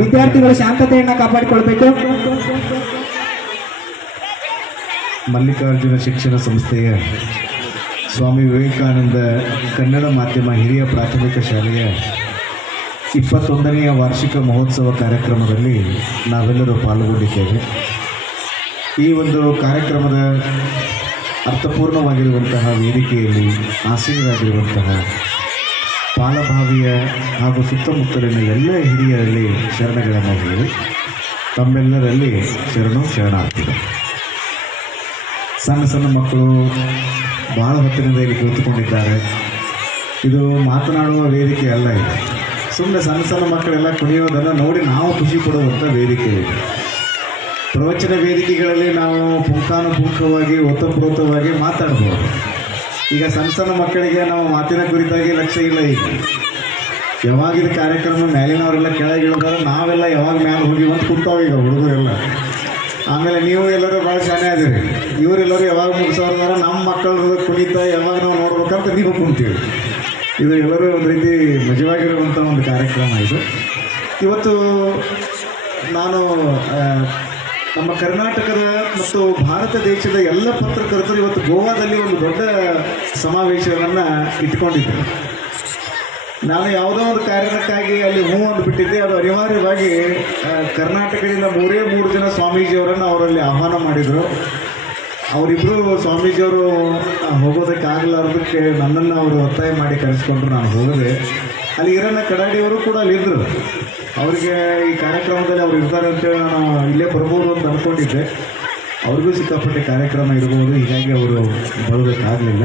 ವಿದ್ಯಾರ್ಥಿಗಳು ಶಾಂತತೆಯನ್ನು ಕಾಪಾಡಿಕೊಳ್ಬೇಕು. ಮಲ್ಲಿಕಾರ್ಜುನ ಶಿಕ್ಷಣ ಸಂಸ್ಥೆಯ ಸ್ವಾಮಿ ವಿವೇಕಾನಂದ ಕನ್ನಡ ಮಾಧ್ಯಮ ಹಿರಿಯ ಪ್ರಾಥಮಿಕ ಶಾಲೆಯ 21ನೆಯ ವಾರ್ಷಿಕ ಮಹೋತ್ಸವ ಕಾರ್ಯಕ್ರಮದಲ್ಲಿ ನಾವೆಲ್ಲರೂ ಪಾಲ್ಗೊಂಡಿದ್ದೇವೆ. ಈ ಒಂದು ಕಾರ್ಯಕ್ರಮದ ಅರ್ಥಪೂರ್ಣವಾಗಿರುವಂತಹ ವೇದಿಕೆಯಲ್ಲಿ ಆಸೀನರಾಗಿರುವಂತಹ ಪಾಲಭಾವಿಯ ಹಾಗೂ ಸುತ್ತಮುತ್ತಲಿನ ಎಲ್ಲ ಹಿರಿಯರಲ್ಲಿ ಶರಣಗಳನ್ನು ಹೇಳಿ ತಮ್ಮೆಲ್ಲರಲ್ಲಿ ಶರಣಾರ್ಥಿಗಳು. ಸಣ್ಣ ಸಣ್ಣ ಮಕ್ಕಳು ಬಹಳ ಹೊತ್ತಿನಿಂದ ಇಲ್ಲಿ ಕುಳಿತುಕೊಂಡಿದ್ದಾರೆ. ಇದು ಮಾತನಾಡುವ ವೇದಿಕೆ ಅಲ್ಲ, ಇದು ಸುಮ್ಮನೆ ಸಣ್ಣ ಸಣ್ಣ ಮಕ್ಕಳೆಲ್ಲ ಕುಣಿಯೋದನ್ನು ನೋಡಿ ನಾವು ಖುಷಿ ಪಡುವಂಥ ವೇದಿಕೆ ಇದೆ. ಪ್ರವಚನ ವೇದಿಕೆಗಳಲ್ಲಿ ನಾವು ಪುಂಖಾನುಪುಂಖವಾಗಿ ಓತಪ್ರೋತವಾಗಿ ಮಾತಾಡ್ಬೋದು. ಈಗ ಸಣ್ಣ ಸಣ್ಣ ಮಕ್ಕಳಿಗೆ ನಾವು ಮಾತಿನ ಕುರಿತಾಗಿ ಲಕ್ಷ್ಯ ಇಲ್ಲ. ಈಗ ಯಾವಾಗಿದ ಕಾರ್ಯಕ್ರಮ ಮೇಲಿನವರೆಲ್ಲ ಕೆಳಗೆ ಇಳಿದಾರೆ, ನಾವೆಲ್ಲ ಯಾವಾಗ ಮ್ಯಾಲೆ ಹೋಗಿ ಅಂತ ಕೂತಾವೆ ಈಗ ಹುಡುಗರೆಲ್ಲ. ಆಮೇಲೆ ನೀವು ಎಲ್ಲರೂ ಭಾಳ ಶಾನೆ ಆದಿರಿ. ಇವರೆಲ್ಲರೂ ಯಾವಾಗ ಮುಗಿಸೋದಾರ ನಮ್ಮ ಮಕ್ಕಳು ಕುಣಿತ ಯಾವಾಗ ನಾವು ನೋಡ್ಬೇಕಂತ ನೀವು ಕುಂತೀವಿ. ಇದು ಎಲ್ಲರೂ ಒಂದು ರೀತಿ ಮಜವಾಗಿರುವಂಥ ಒಂದು ಕಾರ್ಯಕ್ರಮ ಇದು. ಇವತ್ತು ನಾನು ನಮ್ಮ ಕರ್ನಾಟಕದ ಮತ್ತು ಭಾರತ ದೇಶದ ಎಲ್ಲ ಪತ್ರಕರ್ತರು ಇವತ್ತು ಗೋವಾದಲ್ಲಿ ಒಂದು ದೊಡ್ಡ ಸಮಾವೇಶವನ್ನು ಇಟ್ಕೊಂಡಿದ್ದರು. ನಾನು ಯಾವುದೋ ಒಂದು ಕಾರಣಕ್ಕಾಗಿ ಅಲ್ಲಿ ಅಂದುಬಿಟ್ಟಿದ್ದೆ. ಅದು ಅನಿವಾರ್ಯವಾಗಿ ಕರ್ನಾಟಕದಿಂದ 3 ಜನ ಸ್ವಾಮೀಜಿಯವರನ್ನು ಅವರಲ್ಲಿ ಆಹ್ವಾನ ಮಾಡಿದರು. ಅವರಿಬ್ಬರು ಸ್ವಾಮೀಜಿಯವರು ಹೋಗೋದಕ್ಕಾಗಲಾರ್ದಕ್ಕೆ ನನ್ನನ್ನು ಅವರು ಒತ್ತಾಯ ಮಾಡಿ ಕರೆಸ್ಕೊಂಡ್ರು. ನಾನು ಹೋಗದೆ. ಅಲ್ಲಿ ಈರಣ್ಣ ಕಡಾಡಿಯವರು ಕೂಡ ಅಲ್ಲಿದ್ದರು. ಅವರಿಗೆ ಈ ಕಾರ್ಯಕ್ರಮದಲ್ಲಿ ಅವ್ರು ಇರ್ತಾರೆ ಅಂತೇಳಿ ನಾನು ಇಲ್ಲೇ ಬರ್ಬೋದು ಅಂತ ಅಂದ್ಕೊಂಡಿದ್ದೆ. ಅವ್ರಿಗೂ ಸಿಕ್ಕಾಪಟ್ಟೆ ಕಾರ್ಯಕ್ರಮ ಇರ್ಬೋದು, ಹೀಗಾಗಿ ಅವರು ಬರೋದಕ್ಕಾಗಲಿಲ್ಲ.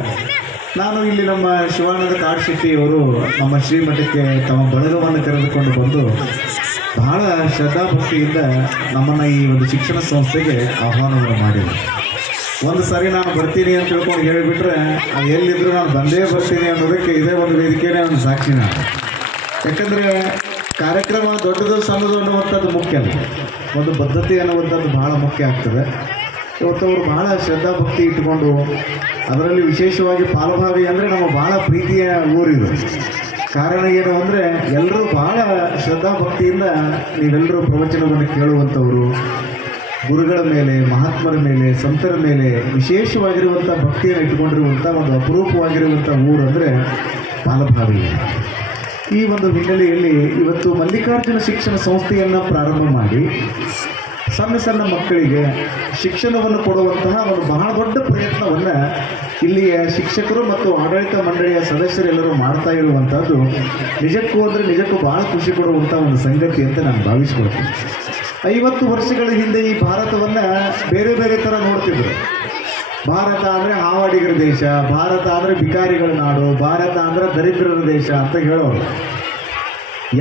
ನಾನು ಇಲ್ಲಿ ನಮ್ಮ ಶಿವಾನಂದ ಕಾಡ್ಶೆಟ್ಟಿಯವರು ನಮ್ಮ ಶ್ರೀಮಠಕ್ಕೆ ತಮ್ಮ ಬಳಗವನ್ನು ಕರೆದುಕೊಂಡು ಬಂದು ಬಹಳ ಶ್ರದ್ಧಾಭಕ್ತಿಯಿಂದ ನಮ್ಮನ್ನು ಈ ಒಂದು ಶಿಕ್ಷಣ ಸಂಸ್ಥೆಗೆ ಆಹ್ವಾನವನ್ನು ಮಾಡಿದರು. ಒಂದು ಸಾರಿ ನಾನು ಬರ್ತೀನಿ ಅಂತ ತಿಳ್ಕೊಂಡು ಹೇಳಿಬಿಟ್ರೆ ಅದು ಎಲ್ಲಿದ್ದರೂ ನಾನು ಬಂದೇ ಬರ್ತೀನಿ ಅನ್ನೋದಕ್ಕೆ ಇದೇ ಒಂದು ವೇದಿಕೆಯೇ ಒಂದು ಸಾಕ್ಷಿ ನಾನು. ಯಾಕಂದರೆ ಕಾರ್ಯಕ್ರಮ ದೊಡ್ಡದು ಸಣ್ಣದು ಅನ್ನುವಂಥದ್ದು ಮುಖ್ಯ ಅಲ್ಲ, ಒಂದು ಬದ್ಧತೆ ಅನ್ನುವಂಥದ್ದು ಬಹಳ ಮುಖ್ಯ ಆಗ್ತದೆ. ಇವತ್ತು ಅವರು ಬಹಳ ಶ್ರದ್ಧಾಭಕ್ತಿ ಇಟ್ಟುಕೊಂಡು, ಅದರಲ್ಲಿ ವಿಶೇಷವಾಗಿ ಪಾಲಭಾವಿ ಅಂದರೆ ನಮ್ಮ ಭಾಳ ಪ್ರೀತಿಯ ಊರಿದು. ಕಾರಣ ಏನು ಅಂದರೆ ಎಲ್ಲರೂ ಭಾಳ ಶ್ರದ್ಧಾಭಕ್ತಿಯಿಂದ ನೀವೆಲ್ಲರೂ ಪ್ರವಚನವನ್ನು ಕೇಳುವಂಥವರು, ಗುರುಗಳ ಮೇಲೆ, ಮಹಾತ್ಮರ ಮೇಲೆ, ಸಂತರ ಮೇಲೆ ವಿಶೇಷವಾಗಿರುವಂಥ ಭಕ್ತಿಯನ್ನು ಇಟ್ಟುಕೊಂಡಿರುವಂಥ ಒಂದು ಅಪರೂಪವಾಗಿರುವಂಥ ಊರು ಅಂದರೆ ಪಾಲಭಾವಿ. ಈ ಒಂದು ಹಿನ್ನೆಲೆಯಲ್ಲಿ ಇವತ್ತು ಮಲ್ಲಿಕಾರ್ಜುನ ಶಿಕ್ಷಣ ಸಂಸ್ಥೆಯನ್ನು ಪ್ರಾರಂಭ ಮಾಡಿ ಸಣ್ಣ ಸಣ್ಣ ಮಕ್ಕಳಿಗೆ ಶಿಕ್ಷಣವನ್ನು ಕೊಡುವಂತಹ ಒಂದು ಬಹಳ ದೊಡ್ಡ ಪ್ರಯತ್ನವನ್ನು ಇಲ್ಲಿಯ ಶಿಕ್ಷಕರು ಮತ್ತು ಆಡಳಿತ ಮಂಡಳಿಯ ಸದಸ್ಯರೆಲ್ಲರೂ ಮಾಡ್ತಾ ಇರುವಂಥದ್ದು ನಿಜಕ್ಕೂ ಭಾಳ ಖುಷಿ ಕೊಡುವಂಥ ಒಂದು ಸಂಗತಿ ಅಂತ ನಾನು ಭಾವಿಸ್ಕೊಳ್ತೀನಿ. 50 ವರ್ಷಗಳ ಹಿಂದೆ ಈ ಭಾರತವನ್ನು ಬೇರೆ ಬೇರೆ ಥರ ನೋಡ್ತಿದ್ರು. ಭಾರತ ಅಂದರೆ ಹಾವಾಡಿಗರ ದೇಶ, ಭಾರತ ಅಂದರೆ ಬಿಕಾರಿಗಳ ನಾಡು, ಭಾರತ ಅಂದರೆ ದರಿದ್ರರ ದೇಶ ಅಂತ ಹೇಳೋರು.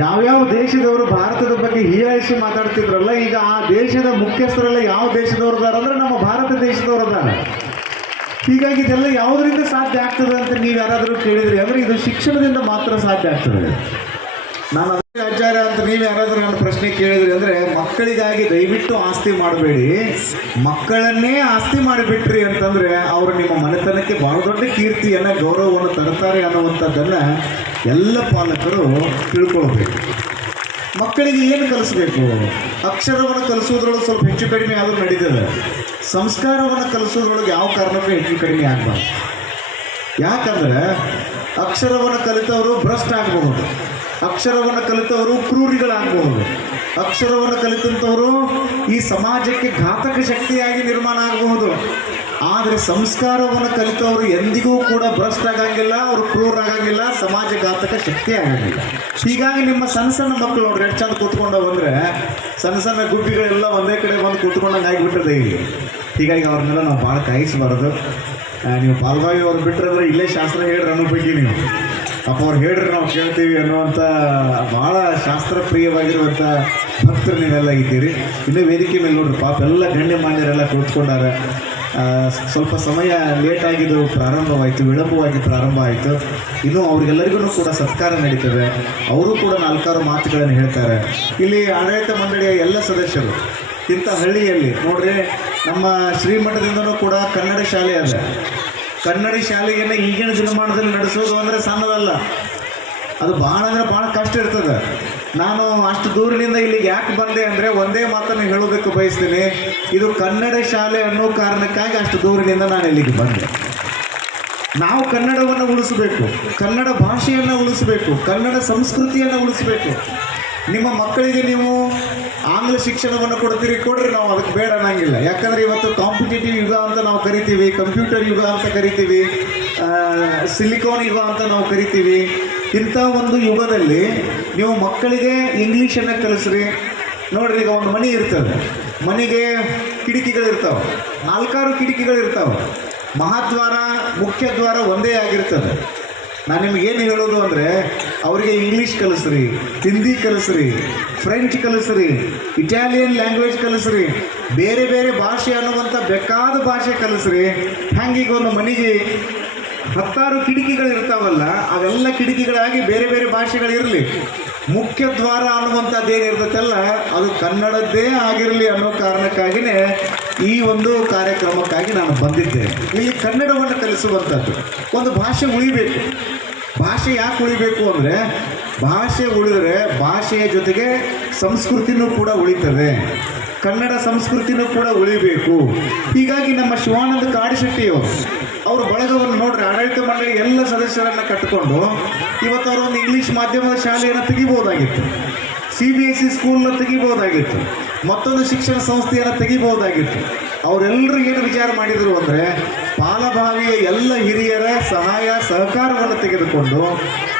ಯಾವ್ಯಾವ ದೇಶದವರು ಭಾರತದ ಬಗ್ಗೆ ಹೀಯಾಳಿಸಿ ಮಾತಾಡ್ತಿದ್ರಲ್ಲ, ಈಗ ಆ ದೇಶದ ಮುಖ್ಯಸ್ಥರೆಲ್ಲ ಯಾವ ದೇಶದವ್ರದಾರ ಅಂದರೆ ನಮ್ಮ ಭಾರತ ದೇಶದವ್ರದಾರ. ಹೀಗಾಗಿ ಇದೆಲ್ಲ ಯಾವುದರಿಂದ ಸಾಧ್ಯ ಆಗ್ತದೆ ಅಂತ ನೀವು ಯಾರಾದರೂ ಕೇಳಿದ್ರಿ ಅಂದರೆ ಇದು ಶಿಕ್ಷಣದಿಂದ ಮಾತ್ರ ಸಾಧ್ಯ ಆಗ್ತದೆ. ನಾನು ಅದಕ್ಕೆ ಆಚಾರ್ಯ ಅಂತ ನೀವು ಯಾರಾದರೂ ನನ್ನ ಪ್ರಶ್ನೆ ಕೇಳಿದ್ರಿ ಅಂದರೆ ಮಕ್ಕಳಿಗಾಗಿ ದಯವಿಟ್ಟು ಆಸ್ತಿ ಮಾಡಬೇಡಿ, ಮಕ್ಕಳನ್ನೇ ಆಸ್ತಿ ಮಾಡಿಬಿಟ್ರಿ ಅಂತಂದರೆ ಅವರು ನಿಮ್ಮ ಮನೆತನಕ್ಕೆ ಭಾಳ ದೊಡ್ಡ ಕೀರ್ತಿಯನ್ನು, ಗೌರವವನ್ನು ತರ್ತಾರೆ ಅನ್ನುವಂಥದ್ದನ್ನು ಎಲ್ಲ ಪಾಲಕರು ತಿಳ್ಕೊಳ್ಬೇಕು. ಮಕ್ಕಳಿಗೆ ಏನು ಕಲಿಸ್ಬೇಕು? ಅಕ್ಷರವನ್ನು ಕಲಿಸೋದ್ರೊಳಗೆ ಸ್ವಲ್ಪ ಹೆಚ್ಚು ಕಡಿಮೆ ಆದರೂ ನಡೀತದೆ. ಸಂಸ್ಕಾರವನ್ನು ಕಲಿಸೋದ್ರೊಳಗೆ ಯಾವ ಕಾರಣಕ್ಕೂ ಹೆಚ್ಚು ಕಡಿಮೆ ಆಗಬಾರ್ದು. ಯಾಕಂದರೆ ಅಕ್ಷರವನ್ನು ಕಲಿತವರು ಭ್ರಷ್ಟ ಆಗಬಹುದು, ಅಕ್ಷರವನ್ನು ಕಲಿತವರು ಕ್ರೂರಿಗಳಾಗಬಹುದು, ಅಕ್ಷರವನ್ನು ಕಲಿತಂಥವರು ಈ ಸಮಾಜಕ್ಕೆ ಘಾತಕ ಶಕ್ತಿಯಾಗಿ ನಿರ್ಮಾಣ ಆಗಬಹುದು. ಆದರೆ ಸಂಸ್ಕಾರವನ್ನು ಕಲಿತವರು ಎಂದಿಗೂ ಕೂಡ ಭ್ರಷ್ಟ ಆಗಂಗಿಲ್ಲ, ಅವರು ಕ್ರೂರಾಗಂಗಿಲ್ಲ, ಸಮಾಜ ಘಾತಕ ಶಕ್ತಿ ಆಗಂಗಿಲ್ಲ. ಹೀಗಾಗಿ ನಿಮ್ಮ ಸಣ್ಣ ಸಣ್ಣ ಮಕ್ಕಳು ನೋಡ್ರಿ ಎಷ್ಟು ಚಂದ ಕೂತ್ಕೊಂಡವು ಅಂದರೆ ಸಣ್ಣ ಸಣ್ಣ ಗುಬ್ಬಿಗಳೆಲ್ಲ ಒಂದೇ ಕಡೆ ಬಂದು ಕೂತ್ಕೊಂಡಂಗೆ ಆಗಿಬಿಟ್ಟದೆ ಇಲ್ಲಿ. ಹೀಗಾಗಿ ಅವ್ರನ್ನೆಲ್ಲ ನಾವು ಭಾಳ ಕಾಯಿಸಬಾರ್ದು. ನೀವು ಪಾಲ್ಭಾವಿ ಅವ್ರು ಬಿಟ್ಟರೆ ಅಂದರೆ ಇಲ್ಲೇ ಶಾಸ್ತ್ರ ಹೇಳ್ರಿ ಅನ್ನೋ ಬಗ್ಗೆ ನೀವು ಪಾಪ ಅವ್ರು ಹೇಳ್ರಿ ನಾವು ಕೇಳ್ತೀವಿ ಅನ್ನುವಂಥ ಭಾಳ ಶಾಸ್ತ್ರಪ್ರಿಯವಾಗಿರುವಂಥ ಭಕ್ತರು ನೀವೆಲ್ಲ ಇದ್ದೀರಿ. ಇನ್ನೂ ವೇದಿಕೆ ಮೇಲೆ ನೋಡ್ರಿ ಪಾಪ ಎಲ್ಲ ಗಣ್ಯಮಾನ್ಯರೆಲ್ಲ ಕೂತ್ಕೊಂಡಾರೆ. ಸ್ವಲ್ಪ ಸಮಯ ಲೇಟಾಗಿದ್ದು ಪ್ರಾರಂಭವಾಯಿತು, ವಿಳಂಬವಾಗಿ ಪ್ರಾರಂಭ ಆಯಿತು. ಇನ್ನೂ ಅವ್ರಿಗೆಲ್ಲರಿಗೂ ಕೂಡ ಸತ್ಕಾರ ನಡೀತದೆ. ಅವರು ಕೂಡ 4 ಮಾತುಗಳನ್ನು ಹೇಳ್ತಾರೆ. ಇಲ್ಲಿ ಆಡಳಿತ ಮಂಡಳಿಯ ಎಲ್ಲ ಸದಸ್ಯರು ಇಂಥ ಹಳ್ಳಿಯಲ್ಲಿ ನೋಡ್ರಿ, ನಮ್ಮ ಶ್ರೀಮಠದಿಂದನೂ ಕೂಡ ಕನ್ನಡ ಶಾಲೆ ಅದ. ಕನ್ನಡಿ ಶಾಲೆಯನ್ನು ಈಗಿನ ದಿನಮಾನದಲ್ಲಿ ನಡೆಸೋದು ಅಂದರೆ ಸಣ್ಣದಲ್ಲ. ಅದು ಭಾಳ ಅಂದರೆ ಭಾಳ ಕಷ್ಟ ಇರ್ತದೆ. ನಾನು ಅಷ್ಟು ದೂರಿನಿಂದ ಇಲ್ಲಿಗೆ ಯಾಕೆ ಬಂದೆ ಅಂದರೆ ಒಂದೇ ಮಾತನ್ನು ಹೇಳೋದಕ್ಕೆ ಬಯಸ್ತೀನಿ. ಇದು ಕನ್ನಡ ಶಾಲೆ ಅನ್ನೋ ಕಾರಣಕ್ಕಾಗಿ ಅಷ್ಟು ದೂರಿನಿಂದ ನಾನು ಇಲ್ಲಿಗೆ ಬಂದೆ. ನಾವು ಕನ್ನಡವನ್ನು ಉಳಿಸಬೇಕು, ಕನ್ನಡ ಭಾಷೆಯನ್ನು ಉಳಿಸಬೇಕು, ಕನ್ನಡ ಸಂಸ್ಕೃತಿಯನ್ನು ಉಳಿಸಬೇಕು. ನಿಮ್ಮ ಮಕ್ಕಳಿಗೆ ನೀವು ಆಂಗ್ಲ ಶಿಕ್ಷಣವನ್ನು ಕೊಡ್ರಿ, ನಾವು ಅದಕ್ಕೆ ಬೇಡ ಅನ್ನಂಗಿಲ್ಲ. ಯಾಕಂದರೆ ಇವತ್ತು ಕಾಂಪಿಟೇಟಿವ್ ಯುಗ ಅಂತ ನಾವು ಕರಿತೀವಿ, ಕಂಪ್ಯೂಟರ್ ಯುಗ ಅಂತ ಕರಿತೀವಿ, ಸಿಲಿಕಾನ್ ಯುಗ ಅಂತ ನಾವು ಕರಿತೀವಿ. ಇಂಥ ಒಂದು ಯುಗದಲ್ಲಿ ನೀವು ಮಕ್ಕಳಿಗೆ ಇಂಗ್ಲೀಷನ್ನು ಕಲಿಸ್ರಿ. ನೋಡ್ರಿ, ಈಗ ಒಂದು ಮನೆ ಇರ್ತದೆ, ಮನೆಗೆ ಕಿಟಕಿಗಳಿರ್ತಾವೆ, 4 ಕಿಟಕಿಗಳಿರ್ತಾವೆ. ಮಹಾದ್ವಾರ ಮುಖ್ಯ ದ್ವಾರ ಒಂದೇ ಆಗಿರ್ತದೆ. ನಾನು ನಿಮಗೇನು ಹೇಳೋದು ಅಂದರೆ ಅವರಿಗೆ ಇಂಗ್ಲೀಷ್ ಕಲಿಸ್ರಿ, ಹಿಂದಿ ಕಲಿಸ್ರಿ, ಫ್ರೆಂಚ್ ಕಲಿಸ್ರಿ, ಇಟಾಲಿಯನ್ ಲ್ಯಾಂಗ್ವೇಜ್ ಕಲಿಸ್ರಿ, ಬೇರೆ ಬೇರೆ ಭಾಷೆ ಅನ್ನುವಂಥ ಬೇಕಾದ ಭಾಷೆ ಕಲಿಸ್ರಿ. ಹಂಗೀಗ ಒಂದು ಮನೆಗೆ 10 ಕಿಟಕಿಗಳಿರ್ತಾವಲ್ಲ, ಅವೆಲ್ಲ ಕಿಟಕಿಗಳಾಗಿ ಬೇರೆ ಬೇರೆ ಭಾಷೆಗಳಿರಲಿ. ಮುಖ್ಯ ದ್ವಾರ ಅನ್ನುವಂಥದ್ದು ಏನಿರ್ತೈತಲ್ಲ ಅದು ಕನ್ನಡದ್ದೇ ಆಗಿರಲಿ ಅನ್ನೋ ಕಾರಣಕ್ಕಾಗಿಯೇ ಈ ಒಂದು ಕಾರ್ಯಕ್ರಮಕ್ಕಾಗಿ ನಾನು ಬಂದಿದ್ದೇನೆ. ಇಲ್ಲಿ ಕನ್ನಡವನ್ನು ಕಲಿಸುವಂಥದ್ದು. ಒಂದು ಭಾಷೆ ಉಳಿಬೇಕು. ಭಾಷೆ ಯಾಕೆ ಉಳಿಬೇಕು ಅಂದರೆ ಭಾಷೆ ಉಳಿದರೆ ಭಾಷೆಯ ಜೊತೆಗೆ ಸಂಸ್ಕೃತಿನೂ ಕೂಡ ಉಳಿತದೆ, ಕನ್ನಡ ಸಂಸ್ಕೃತಿನೂ ಕೂಡ ಉಳಿಬೇಕು. ಹೀಗಾಗಿ ನಮ್ಮ ಶಿವಾನಂದ ಕಾಡಿಶೆಟ್ಟಿಯವರು ಅವರು ಬಳಗವನ್ನು ನೋಡ್ರಿ, ಆಡಳಿತ ಮಂಡಳಿ ಎಲ್ಲ ಸದಸ್ಯರನ್ನು ಕಟ್ಟಿಕೊಂಡು ಇವತ್ತು ಅವರು ಒಂದು ಇಂಗ್ಲೀಷ್ ಮಾಧ್ಯಮದ ಶಾಲೆಯನ್ನು ತೆಗಿಬೋದಾಗಿತ್ತು, CBSE ಸ್ಕೂಲ್ನ ತೆಗಿಬೋದಾಗಿತ್ತು, ಮತ್ತೊಂದು ಶಿಕ್ಷಣ ಸಂಸ್ಥೆಯನ್ನು ತೆಗಿಬೋದಾಗಿತ್ತು. ಅವರೆಲ್ಲರೂ ಏನು ವಿಚಾರ ಮಾಡಿದರು ಅಂದರೆ ಪಾಲಭಾವಿಯ ಎಲ್ಲ ಹಿರಿಯರ ಸಹಾಯ ಸಹಕಾರವನ್ನು ತೆಗೆದುಕೊಂಡು,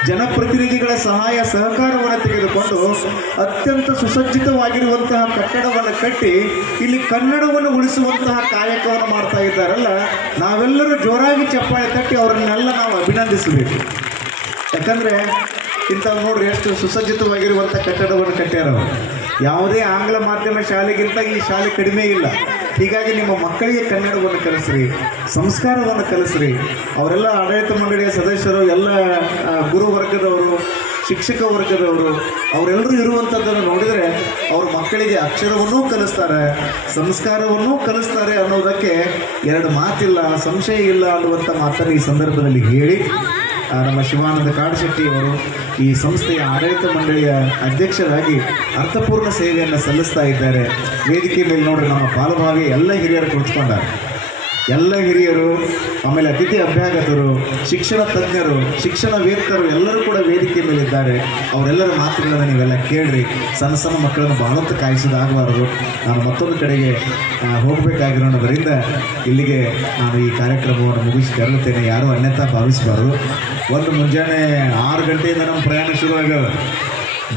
ಜನಪ್ರತಿನಿಧಿಗಳ ಸಹಾಯ ಸಹಕಾರವನ್ನು ತೆಗೆದುಕೊಂಡು ಅತ್ಯಂತ ಸುಸಜ್ಜಿತವಾಗಿರುವಂತಹ ಕಟ್ಟಡವನ್ನು ಕಟ್ಟಿ ಇಲ್ಲಿ ಕನ್ನಡವನ್ನು ಉಳಿಸುವಂತಹ ಕಾಯಕವನ್ನು ಮಾಡ್ತಾ ಇದ್ದಾರಲ್ಲ, ನಾವೆಲ್ಲರೂ ಜೋರಾಗಿ ಚಪ್ಪಾಳೆ ತಟ್ಟಿ ಅವರನ್ನೆಲ್ಲ ನಾವು ಅಭಿನಂದಿಸಬೇಕು. ಯಾಕಂದರೆ ಇಂಥವು ನೋಡ್ರಿ ಎಷ್ಟು ಸುಸಜ್ಜಿತವಾಗಿರುವಂಥ ಕಟ್ಟಡವನ್ನು ಕಟ್ಟ್ಯಾರ. ಯಾವುದೇ ಆಂಗ್ಲ ಮಾಧ್ಯಮ ಶಾಲೆಗಿಂತ ಈ ಶಾಲೆ ಕಡಿಮೆ ಇಲ್ಲ. ಹೀಗಾಗಿ ನಿಮ್ಮ ಮಕ್ಕಳಿಗೆ ಕನ್ನಡವನ್ನು ಕಲಿಸ್ರಿ, ಸಂಸ್ಕಾರವನ್ನು ಕಲಿಸ್ರಿ. ಅವರೆಲ್ಲ ಆಡಳಿತ ಮಂಡಳಿಯ ಸದಸ್ಯರು, ಎಲ್ಲ ಗುರು ವರ್ಗದವರು, ಶಿಕ್ಷಕ ವರ್ಗದವರು, ಅವರೆಲ್ಲರೂ ಇರುವಂಥದ್ದನ್ನು ನೋಡಿದರೆ ಅವ್ರ ಮಕ್ಕಳಿಗೆ ಅಕ್ಷರವನ್ನೂ ಕಲಿಸ್ತಾರೆ, ಸಂಸ್ಕಾರವನ್ನೂ ಕಲಿಸ್ತಾರೆ ಅನ್ನೋದಕ್ಕೆ 2 ಮಾತಿಲ್ಲ, ಸಂಶಯ ಇಲ್ಲ ಅನ್ನುವಂಥ ಮಾತನ್ನು ಈ ಸಂದರ್ಭದಲ್ಲಿ ಹೇಳಿ ನಮ್ಮ ಶಿವಾನಂದ ಕಾಡಿಶೆಟ್ಟಿಯವರು ಈ ಸಂಸ್ಥೆಯ ಆಡಳಿತ ಮಂಡಳಿಯ ಅಧ್ಯಕ್ಷರಾಗಿ ಅರ್ಥಪೂರ್ಣ ಸೇವೆಯನ್ನು ಸಲ್ಲಿಸ್ತಾ ಇದ್ದಾರೆ. ವೇದಿಕೆ ಮೇಲೆ ನೋಡ್ರಿ ನಮ್ಮ ಪಾಲಭಾವಿ ಎಲ್ಲ ಹಿರಿಯರು ಕುಳಿತುಕೊಂಡಾರೆ. ಎಲ್ಲ ಹಿರಿಯರು, ಆಮೇಲೆ ಅತಿಥಿ ಅಭ್ಯಾಗತರು, ಶಿಕ್ಷಣ ತಜ್ಞರು, ಶಿಕ್ಷಣವೇತ್ತರು ಎಲ್ಲರೂ ಕೂಡ ವೇದಿಕೆ ಮೇಲಿದ್ದಾರೆ. ಅವರೆಲ್ಲರ ಮಾತುಗಳನ್ನು ನೀವೆಲ್ಲ ಕೇಳ್ರಿ. ಸಣ್ಣ ಸಣ್ಣ ಮಕ್ಕಳನ್ನು ಬಹಳತ್ತು ಕಾಯಿಸೋದಾಗಬಾರದು. ನಾನು ಮತ್ತೊಂದು ಕಡೆಗೆ ಹೋಗಬೇಕಾಗಿರೋದ್ರಿಂದ ಇಲ್ಲಿಗೆ ನಾನು ಈ ಕಾರ್ಯಕ್ರಮವನ್ನು ಮುಗಿಸಿ ತೆರಳುತ್ತೇನೆ. ಯಾರೂ ಅನ್ಯತಾ ಭಾವಿಸಬಾರ್ದು. ಒಂದು ಮುಂಜಾನೆ 6 ಗಂಟೆಯಿಂದ ನಮ್ಮ ಪ್ರಯಾಣ ಶುರುವಾಗ್ಯದ.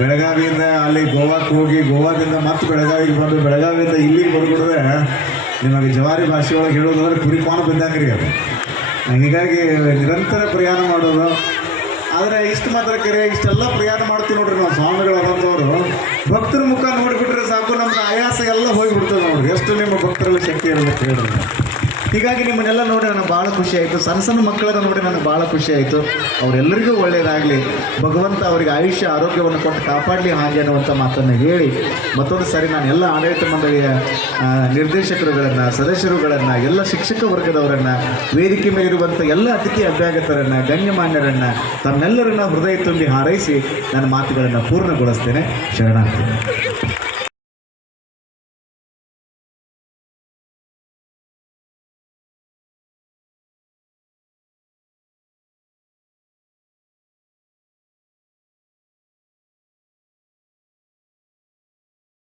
ಬೆಳಗಾವಿಯಿಂದ ಅಲ್ಲಿ ಗೋವಾಕ್ಕೆ ಹೋಗಿ, ಗೋವಾದಿಂದ ಮತ್ತೆ ಬೆಳಗಾವಿಗೆ ಬಂದು, ಬೆಳಗಾವಿಯಿಂದ ಇಲ್ಲಿಗೆ ಬರ್ಬಿಡ್ರೆ ನಿಮಗೆ ಜವಾರಿ ಭಾಷೆಯೊಳಗೆ ಹೇಳೋದು ಅಂದರೆ ಕುರಿಪಾನು ಬಿದ್ದಂಗೆ ರೀ ಅದು. ಹೀಗಾಗಿ ನಿರಂತರ ಪ್ರಯಾಣ ಮಾಡೋದು. ಆದರೆ ಇಷ್ಟು ಮಾತ್ರ ಕರೆ ಇಷ್ಟೆಲ್ಲ ಪ್ರಯಾಣ ಮಾಡ್ತೀವಿ ನೋಡ್ರಿ ನಾವು ಸ್ವಾಮಿಗಳಾದಂಥವರು. ಭಕ್ತರ ಮುಖ ನೋಡಿಬಿಟ್ರೆ ಸಾಕು, ನಮ್ಗೆ ಆಯಾಸ ಎಲ್ಲ ಹೋಗಿಬಿಡ್ತದೆ ನೋಡ್ರಿ. ಎಷ್ಟು ನಿಮ್ಮ ಭಕ್ತರಲ್ಲಿ ಶಕ್ತಿ ಇರಬೇಕು ಹೇಳಿದ್ರು. ಹೀಗಾಗಿ ನಿಮ್ಮನ್ನೆಲ್ಲ ನೋಡಿ ನನಗೆ ಭಾಳ ಖುಷಿ ಆಯಿತು. ಸಣ್ಣ ಸಣ್ಣ ಮಕ್ಕಳನ್ನು ನೋಡಿ ನನಗೆ ಭಾಳ ಖುಷಿ ಆಯಿತು. ಅವರೆಲ್ಲರಿಗೂ ಒಳ್ಳೆಯದಾಗಲಿ, ಭಗವಂತ ಅವರಿಗೆ ಆಯುಷ್ಯ ಆರೋಗ್ಯವನ್ನು ಕೊಟ್ಟು ಕಾಪಾಡಲಿ ಹಾಗೆ ಅನ್ನುವಂಥ ಮಾತನ್ನು ಹೇಳಿ ಮತ್ತೊಂದು ಸಾರಿ ನಾನು ಎಲ್ಲ ಆಡಳಿತ ಮಂಡಳಿಯ ನಿರ್ದೇಶಕರುಗಳನ್ನು, ಸದಸ್ಯರುಗಳನ್ನು, ಎಲ್ಲ ಶಿಕ್ಷಕ ವರ್ಗದವರನ್ನು, ವೇದಿಕೆ ಮೇಲಿರುವಂಥ ಎಲ್ಲ ಅತಿಥಿ ಅಭ್ಯಾಗತರನ್ನು, ಗಣ್ಯಮಾನ್ಯರನ್ನು, ತಮ್ಮೆಲ್ಲರನ್ನ ಹೃದಯ ತುಂಬಿ ಹಾರೈಸಿ ನನ್ನ ಮಾತುಗಳನ್ನು ಪೂರ್ಣಗೊಳಿಸ್ತೇನೆ. ಶರಣಾರ್ಥಿ.